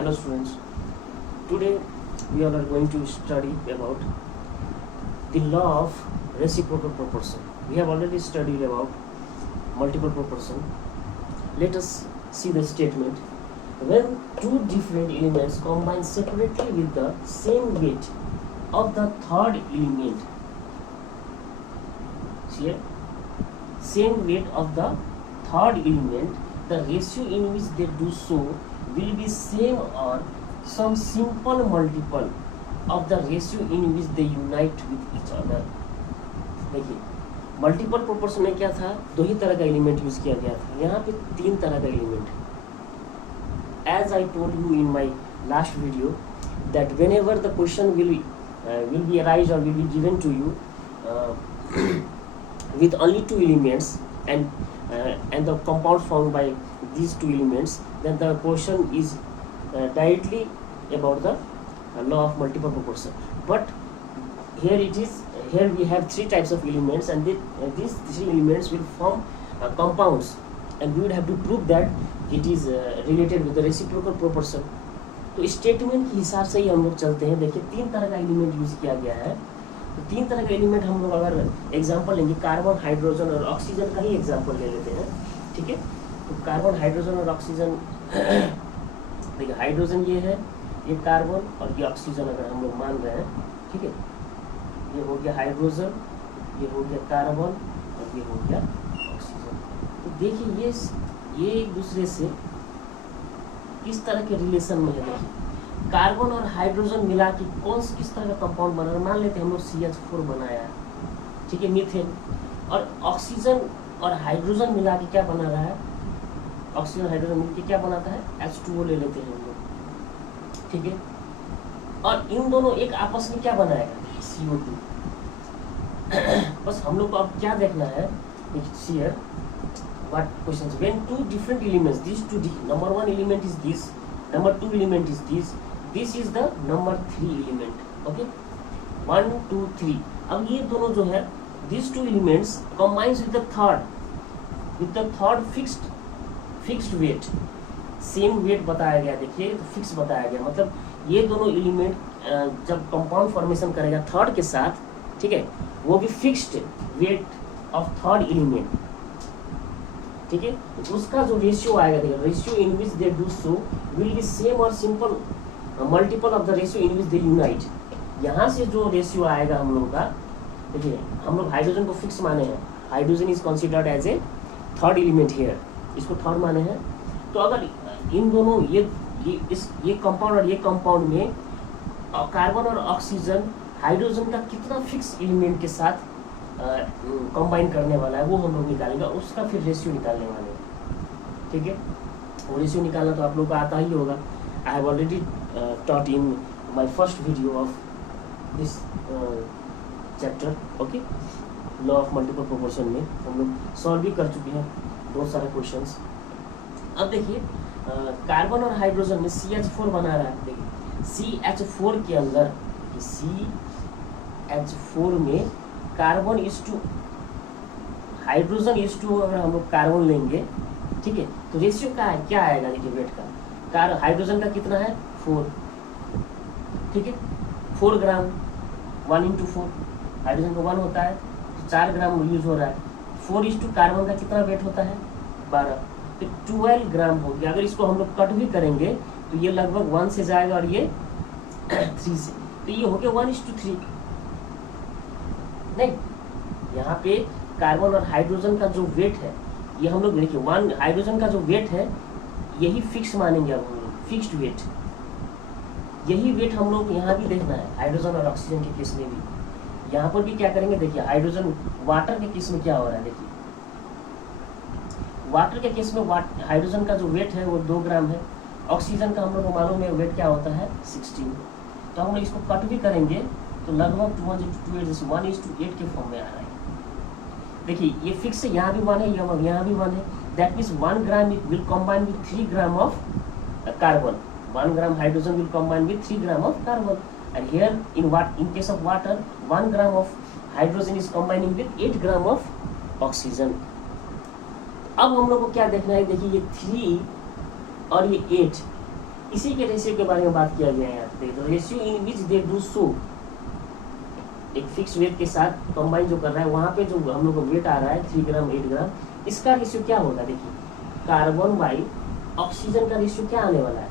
Hello students, today we are going to study about the law of reciprocal proportion. We have already studied about multiple proportion. Let us see the statement. When two different elements combine separately with the same weight of the third element, see here, same weight of the third element, the ratio in which they do so will be same or some simple multiple of the ratio in which they unite with each other. देखिए multiple proportion में क्या था, दो ही तरह का element use किया गया था, यहाँ पे तीन तरह का element. As I told you in my last video that whenever the question will be arise or will be given to you with only two elements and the compound formed by these two elements, then the question is directly about the law of multiple proportion. But here we have three types of elements, and these three elements will form compounds, and we would have to prove that it is related with the reciprocal proportion. तो statement के हिसाब से ही हम लोग चलते हैं. देखिए तीन तरह का एलिमेंट यूज किया गया है. तो तीन तरह का एलिमेंट हम लोग अगर एग्जांपल लेंगे, कार्बन, हाइड्रोजन और ऑक्सीजन का ही एग्जांपल ले लेते हैं. ठीक है, तो कार्बन, हाइड्रोजन और ऑक्सीजन. देखिए हाइड्रोजन ये है, ये कार्बन और ये ऑक्सीजन अगर हम लोग मान रहे हैं. ठीक है, ये हो गया हाइड्रोजन, ये हो गया कार्बन और ये हो गया ऑक्सीजन. तो देखिए ये एक दूसरे से किस तरह के रिलेशन में है. देखिए कार्बन और हाइड्रोजन मिला के किस तरह का कंपाउंड बना रहा है. मान लेते हैं हम लोग CH4 बनाया है. ठीक है, मीथेन. और ऑक्सीजन और हाइड्रोजन मिला के क्या बना रहा है, ऑक्सीजन हाइड्रोजन मिलकर क्या बनाता है, H2O ले लेते हैं हम लोग. ठीक है, और इन दोनों एक आपस में क्या बनाएगा, CO2. बस हम लोग को अब क्या देखना है, here what questions, when two different elements, these two, number one element is this, number two element is this is the number three element. Okay, 1 2 3. अब ये दोनों जो है, these two elements combines with the third fixed weight. Same weight बताया गया. देखिए तो fix बताया गया, मतलब ये दोनों एलिमेंट जब कंपाउंड फॉर्मेशन करेगा थर्ड के साथ, ठीक है, वो भी fixed weight of third element. ठीक है, तो उसका जो रेशियो आएगा, देखिए ratio in which they do so will be same और simple multiple of the ratio in which they unite. यहाँ से जो रेशियो आएगा हम लोग का, देखिए हम लोग हाइड्रोजन को फिक्स माने हैं. Hydrogen is considered as a third element here, इसको थर्ड माने हैं. तो अगर इन दोनों ये कंपाउंड और ये कंपाउंड में कार्बन और ऑक्सीजन हाइड्रोजन का कितना फिक्स एलिमेंट के साथ कंबाइन करने वाला है, वो हम लोग निकालेंगे. उसका फिर रेशियो निकालने वाले हैं. ठीक है, वो रेशियो निकालना तो आप लोग को आता ही होगा. I have already taught in my first video of this chapter. Okay, law of multiple proportion में हम लोग सॉल्व भी कर चुके हैं बहुत सारे क्वेश्चंस. अब देखिए कार्बन और हाइड्रोजन में CH4 बना रहा है. देखिए CH4 के अंदर, CH4 में carbon is to hydrogen is to, अगर हम लोग कार्बन लेंगे, ठीक है, तो रेशियो क्या आएगा. देखिए वेट का, हाइड्रोजन का कितना है, 4. ठीक है, 4 ग्राम, 1/4. हाइड्रोजन का 1 होता है, तो 4 ग्राम यूज हो रहा है. 4 कार्बन का कितना वेट होता है, 12, तो 12 ग्राम हो गया. अगर इसको हम लोग कट भी करेंगे तो ये लगभग 1 से जाएगा और ये 3 से, तो ये हो गया 1:3. नहीं, यहाँ पे कार्बन और हाइड्रोजन का जो वेट है, ये हम लोग देखिए हाइड्रोजन का जो वेट है यही फिक्स मानेंगे. अब हम लोग फिक्स्ड वेट, यही वेट हम लोग यहाँ भी देखना है. हाइड्रोजन और ऑक्सीजन के केस में भी यहाँ पर भी क्या करेंगे. देखिए हाइड्रोजन, वाटर के केस में क्या हो रहा है. देखिए वाटर के केस में हाइड्रोजन का जो वेट है वो 2 ग्राम है. ऑक्सीजन का हम लोग को मालूम है वेट क्या होता है, 16. तो हम लोग इसको कट भी करेंगे तो लगभग 1:8 के फॉर्म में आ रहा है. देखिए ये फिक्स है, यहाँ भी 1 है, यहाँ भी 1 है. That means 1 gram will combine with 3 gram of carbon. 1 gram hydrogen will combine with 3 gram of carbon. And here in case of water 1 gram of hydrogen is combining with 8 gram of oxygen. अब हम लोग को क्या देखना है. देखिए ये 3 और ये 8, इसी के रेशियो के बारे में बात किया गया है यहाँ पे। तो ratio in which they do सो, एक फिक्स वेट के साथ कंबाइन जो कर रहा है, वहां पे जो हम लोग को वेट आ रहा है 3 ग्राम 8 ग्राम, इसका रेशियो क्या होगा? देखिए कार्बन बाई ऑक्सीजन का रेशियो क्या आने वाला है?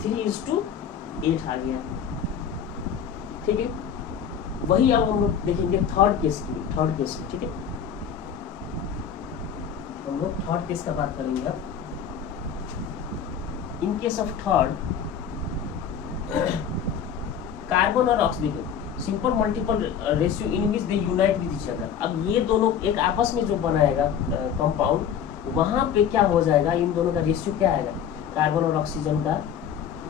3:8 आ गया। ठीक है, वही अब हम लोग देखेंगे थर्ड केस की। ठीक है, हम लोग थर्ड केस का बात करेंगे अब। In case of third, carbon और oxygen simple multiple ratio in which they unite with each other. अब ये दोनों एक आपस में जो बनाएगा कंपाउंड, वहां पे क्या हो जाएगा? इन दोनों का रेशियो क्या आएगा? कार्बन और ऑक्सीजन का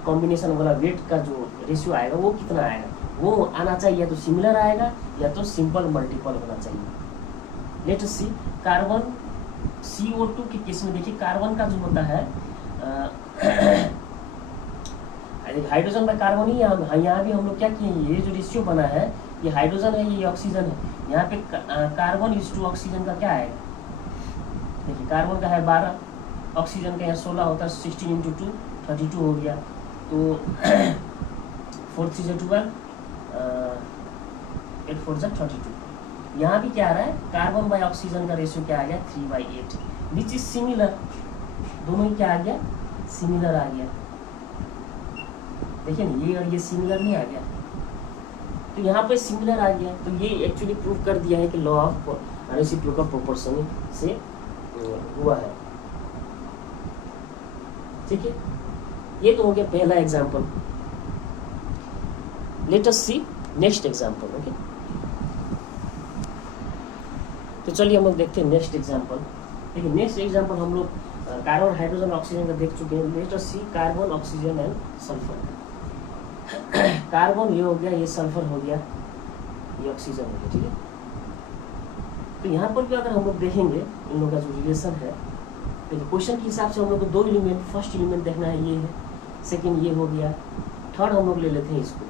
कॉम्बिनेशन वाला वेट का जो रेशियो आएगा वो कितना आएगा? वो आना चाहिए या तो सिमिलर आएगा या तो सिंपल मल्टीपल होना चाहिए। Late us see, carbon CO2 के केस में देखिए कार्बन का जो होता है हाइड्रोजन बाय कार्बन ही यहाँ भी हम लोग क्या किए, ये जो रेशियो बना है ये हाइड्रोजन है, ये ऑक्सीजन है। यहाँ पे कार्बन इज टू ऑक्सीजन का क्या आएगा? देखिए कार्बन का है 12, ऑक्सीजन का यहाँ 16 होता है, 16 × 2 32 हो गया। तो 4 3 × 12 8 4 32। यहाँ भी क्या आ रहा है? कार्बन बाय ऑक्सीजन का रेशियो क्या आ गया? 3/8, विच इज सिमिलर। दोनों ही क्या आ गया? सिमिलर आ गया। देखिए ना, ये और ये सिमिलर नहीं आ गया, तो यहाँ पे सिमिलर आ गया। तो ये एक्चुअली प्रूव कर दिया है कि लॉ ऑफ रेसिप्रोकल प्रोपोर्शन से हुआ है। ठीक है, ये तो हो गया पहला example. Let us see next example. Okay, तो चलिए हम लोग देखते हैं नेक्स्ट एग्जाम्पल। देखिए नेक्स्ट एग्जाम्पल हम लोग कार्बन हाइड्रोजन ऑक्सीजन का देख चुके हैं। Let us see carbon oxygen and sulphur. Carbon ये हो गया, ये सल्फर हो गया, ये ऑक्सीजन हो गया। ठीक है, तो यहाँ पर भी अगर हम लोग देखेंगे इन लोगों का जो रिलेशन है, तो क्वेश्चन के हिसाब से हम लोग को 2 एलिमेंट, फर्स्ट एलिमेंट देखना है, ये है, सेकंड ये हो गया, थर्ड हम लोग ले लेते हैं इसको।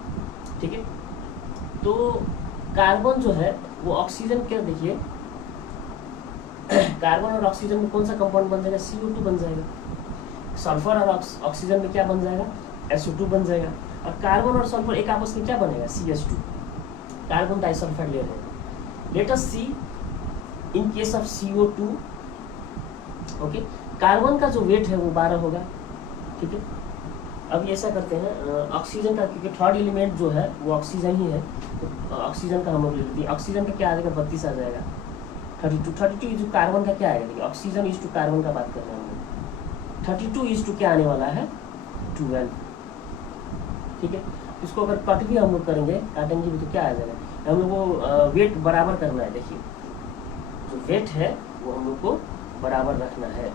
ठीक है, तो कार्बन जो है वो ऑक्सीजन के, देखिए कार्बन और ऑक्सीजन में कौन सा कंपाउंड बन जाएगा? CO2 बन जाएगा। सल्फर और ऑक्सीजन में क्या बन जाएगा? SO2 बन जाएगा। और कार्बन और सल्फर एक आपस में क्या बनेगा? CH2, कार्बन डाइसल्फाइड ले रहे हैं। Let us see in case of CO2। Okay, carbon का जो वेट है वो 12 होगा। ठीक है, अब ऐसा करते हैं, ऑक्सीजन का, क्योंकि थर्ड एलिमेंट जो है वो ऑक्सीजन ही है, तो ऑक्सीजन का हम लोग ले लेते हैं। ऑक्सीजन का क्या आ जाएगा? 32 आ जाएगा। 32 जो कार्बन का क्या आएगा? देखिए ऑक्सीजन इज टू कार्बन का बात कर रहे हैं हम लोग। 32 इज टू क्या आने वाला है? 12। ठीक है, इसको अगर कट भी हम लोग करेंगे, काटेंगे भी, तो क्या आ जाएगा? हम लोग को वेट बराबर करना है। देखिए जो वेट है वो हम लोग को बराबर रखना है,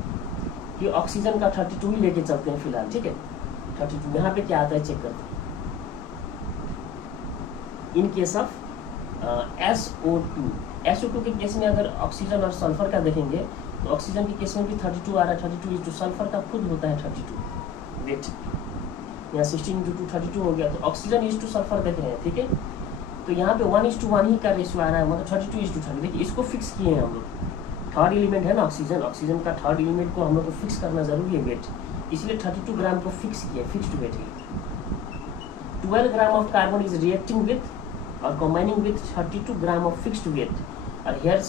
कि ऑक्सीजन का 32 ही लेके चलते हैं फिलहाल। ठीक है, 32 यहाँ पे क्या आता है चेक करते हैं। इन केस ऑफ SO2 के केस में अगर ऑक्सीजन और सल्फर का देखेंगे, तो ऑक्सीजन के केस में भी 32 आ रहा है। 32 इज टू सल्फर का खुद होता है 32 वेट, यहाँ 16 × 2 32 हो गया। तो ऑक्सीजन इज टू सल्फर देख रहे हैं। ठीक है, तो यहाँ पे 1:1 ही का रेशियो आ रहा है, मतलब 32:30। देखिए इसको फिक्स किए हैं हम लोग। थर्ड एलिमेंट है ना ऑक्सीजन का थर्ड एलिमेंट को हम लोग को फिक्स करना जरूरी है वेट, इसलिए 32 ग्राम को फिक्स किया, फिक्स्ड वेट है। 12 gram of carbon is reacting with और combining with 32 gram of fixed weight. और हियर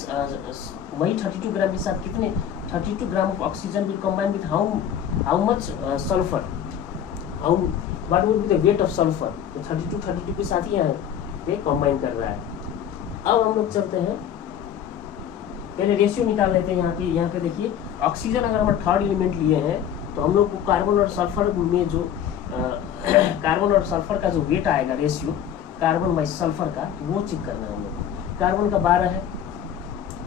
वही 32 ग्राम के साथ कितने 32 gram of oxygen will combine with how much sulphur, how what would be the weight of sulphur. तो 32 के साथ ही यहाँ पे कंबाइन कर रहा है। अब हम लोग चलते हैं, पहले रेशियो निकाल लेते हैं। यहाँ पे देखिए ऑक्सीजन अगर हम थर्ड एलिमेंट लिए हैं, तो हम लोग को कार्बन और सल्फर में जो कार्बन और सल्फर का जो वेट आएगा रेशियो कार्बन बाई सल्फर का, वो चेक करना है हम लोग को। कार्बन का 12 है,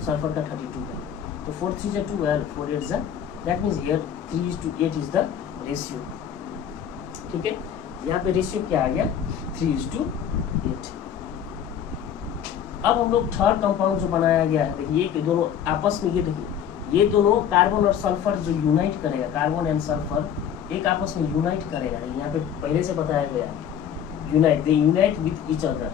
सल्फर का 32 है, तो 4 3 × 12 4 8 ज़ा, that means here 3:8 is the ratio. ठीक है, यहाँ पे रेशियो क्या आ गया? 3:8। अब हम लोग थर्ड कंपाउंड जो बनाया गया है, देखिए ये दोनों आपस में, ये देखिए ये दोनों कार्बन और सल्फर जो यूनाइट करेगा, कार्बन एंड सल्फर एक आपस में यूनाइट करेगा। यहाँ पे पहले से बताया गया unite, they unite with each other.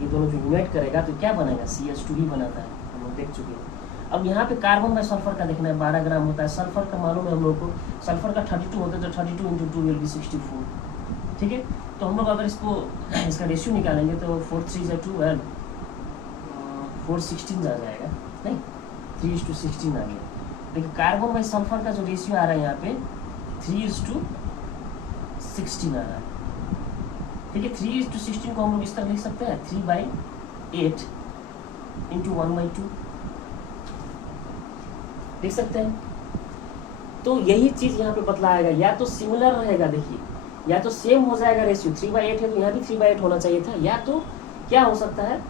ये दोनों जो यूनाइट करेगा तो क्या बनेगा? CH2 ही बनाता है, हम लोग देख चुके हैं। अब यहाँ पे कार्बन बाय सल्फर का देखना है, 12 ग्राम होता है। सल्फर का मालूम है हम लोग को, सल्फर का 32 होता है, तो 32 इंटू 2 विल बी 64। ठीक है, तो हम लोग अगर इसको इसका रेशियो निकालेंगे तो 4 3 × 12 4 16 आ जाएगा, नहीं 3:16 आ गया। देखिए कार्बन बाय सल्फर का जो रेशियो आ रहा है यहाँ पे 3:16 आ रहा है। ठीक है, 3:16 को हम लोग इस तरह लिख सकते हैं 3/8 इंटू 1/2 लिख सकते हैं। तो यही चीज यहाँ पे बतलाएगा, या तो सिमिलर रहेगा, देखिए या तो सेम हो जाएगा रेशियो, 3/8 है तो यहाँ भी 3/8 होना चाहिए था, या तो क्या हो सकता है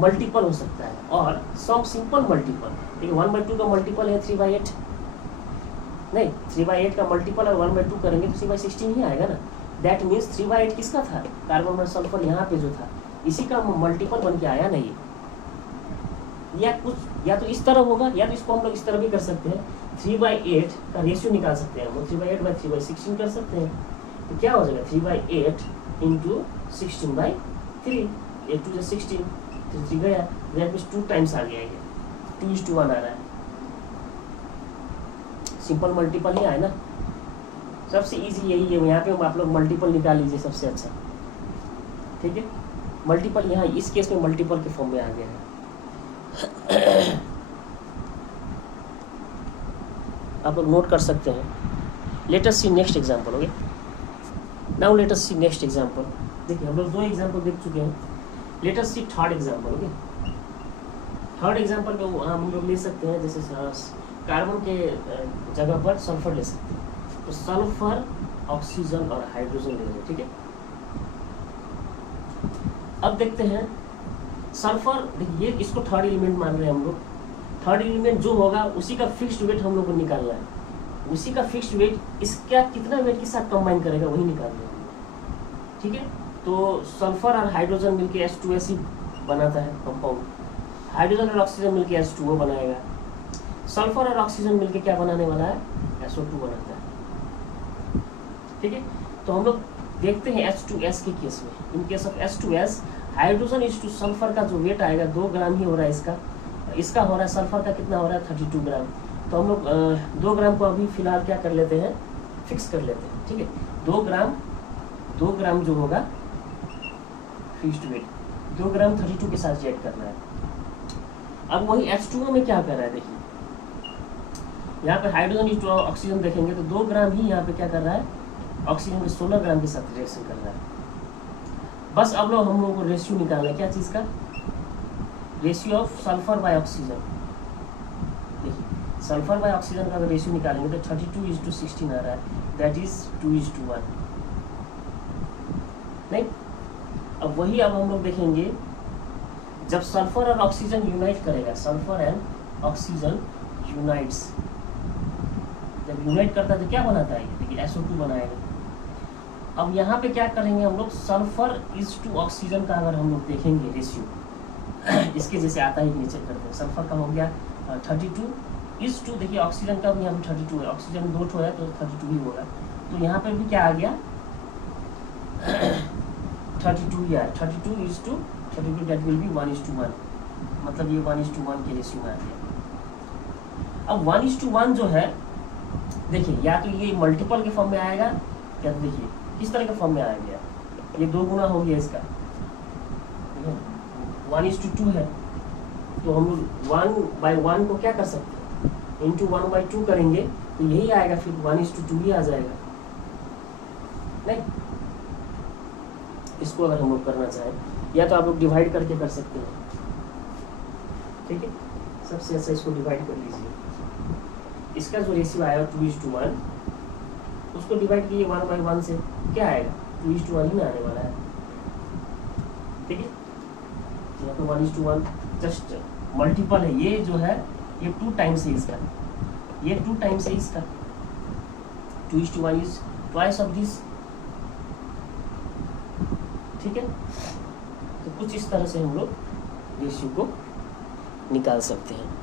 मल्टीपल हो सकता है, और सम सिंपल मल्टीपल। देखिए 1/2 का मल्टीपल है 3/8, नहीं 3/8 का मल्टीपल और 1/2 करेंगे तो 3/16 ही आएगा ना। दैट मीन्स 3/8 किसका था, कार्बन बाय सल्फर यहाँ पे जो था इसी का मल्टीपल बन के आया नहीं। या कुछ, या तो इस तरह होगा, या तो इसको हम लोग इस तरह भी कर सकते हैं, 3/8 का रेशियो निकाल सकते हैं हम लोग, 3/8/3/16 कर सकते हैं। तो क्या हो जाएगा 3/8 इंटू 16/3, 8 2 16, 3 गया, दैट मीन्स 2 टाइम्स आ गया, ये 2:1 आ रहा है। सिंपल मल्टीपल ही आए ना, सबसे इजी यही है। यहाँ पे आप लोग मल्टीपल निकाल लीजिए सबसे अच्छा। ठीक है, मल्टीपल यहाँ इस केस में मल्टीपल के फॉर्म में आ गया है। आप लोग नोट कर सकते हैं। Let us see next example. Okay, now let us see next example. देखिए हम लोग 2 एग्जांपल देख चुके हैं, let us see third example. Okay, third example में हम लोग ले सकते हैं, जैसे कार्बन के जगह पर सल्फर ले सकते हैं, तो सल्फर, ऑक्सीजन और हाइड्रोजन ले लेंगे। ठीक है, अब देखते हैं सल्फर, देखिए इसको थर्ड एलिमेंट मान रहे हैं हम लोग। थर्ड एलिमेंट जो होगा उसी का फिक्स्ड वेट हम लोग को निकालना है, उसी का फिक्स्ड वेट इसका कितना वेट के साथ कंबाइन करेगा वही निकालना है। ठीक है, तो सल्फर और हाइड्रोजन मिलके H2S ही बनाता है कंपाउंड, हाइड्रोजन और ऑक्सीजन मिलके H2O बनाएगा, सल्फर और ऑक्सीजन मिलके क्या बनाने वाला है SO2 बनाता है। ठीक है, तो हम लोग देखते हैं H2S के केस में। इन case of H2S, hydrogen is two sulphur का जो वेट आएगा 2 ग्राम ही हो रहा है इसका हो रहा है, सल्फर का कितना हो रहा है 32 ग्राम। तो हम लोग 2 ग्राम को अभी फिलहाल क्या कर लेते हैं, फिक्स कर लेते हैं। ठीक है, 2 ग्राम जो होगा फिक्स्ड वेट, 2 ग्राम 32 के साथ ऐड करना है। अब वही H2O में क्या कर रहा है, देखिए यहाँ पे हाइड्रोजन इज टू ऑक्सीजन देखेंगे तो 2 ग्राम ही यहाँ पे क्या कर रहा है, ऑक्सीजन में 16 ग्राम के साथ रिएक्शन कर रहा है। बस अब लोग हम लोगों को रेशियो निकालना है, क्या चीज़ का, ratio of sulphur by oxygen. देखिए सल्फर बाय ऑक्सीजन का अगर रेशियो निकालेंगे तो 32:16 आ रहा है, दैट इज 2:1। नहीं, अब वही अब हम लोग देखेंगे जब सल्फर और ऑक्सीजन यूनाइट करेगा, सल्फर एंड ऑक्सीजन यूनाइट्स, जब यूनाइट करता है तो क्या बनाता है, देखिए SO2 बनाएगा। अब यहाँ पे क्या करेंगे हम लोग, सल्फर इज टू ऑक्सीजन का अगर हम लोग देखेंगे रेशियो, इसके जैसे आता है नीचे करते हैं, सल्फर का हो गया 32 इज टू, देखिए ऑक्सीजन का भी यहाँ पे 32 है, ऑक्सीजन 2 है तो 32 ही होगा। तो यहाँ पे भी क्या आ गया 32 ही आया, 32 is to 32, that will be 1:1, मतलब ये 1:1 के रेशियो में आ गया। अब 1:1 जो है, देखिए या तो ये मल्टीपल के फॉर्म में आएगा, या तो देखिए किस तरह के फॉर्म में आएगा, ये 2 गुना हो गया इसका, 1:2 है, तो हम लोग 1/1 को क्या कर सकते हैं, इंटू 1/2 करेंगे तो यही आएगा, फिर 1:2 ही आ जाएगा। नहीं, इसको अगर हम लोग करना चाहें, या तो आप लोग डिवाइड करके कर सकते हैं। ठीक है, सबसे अच्छा इसको डिवाइड कर लीजिए, इसका जो रेशियो आएगा 2:1, उसको डिवाइड कीजिए 1/1 से, क्या आएगा 2:1 ही में आने वाला है। ठीक है, यहाँ पे 1:1 जस्ट मल्टीपल है, ये जो है ये 2 टाइम्स है इसका, ये 2 टाइम्स है इसका, 2:1 इज ट्वाइस ऑफ दिस। ठीक है, तो कुछ इस तरह से हम लोग रेशियो को निकाल सकते हैं।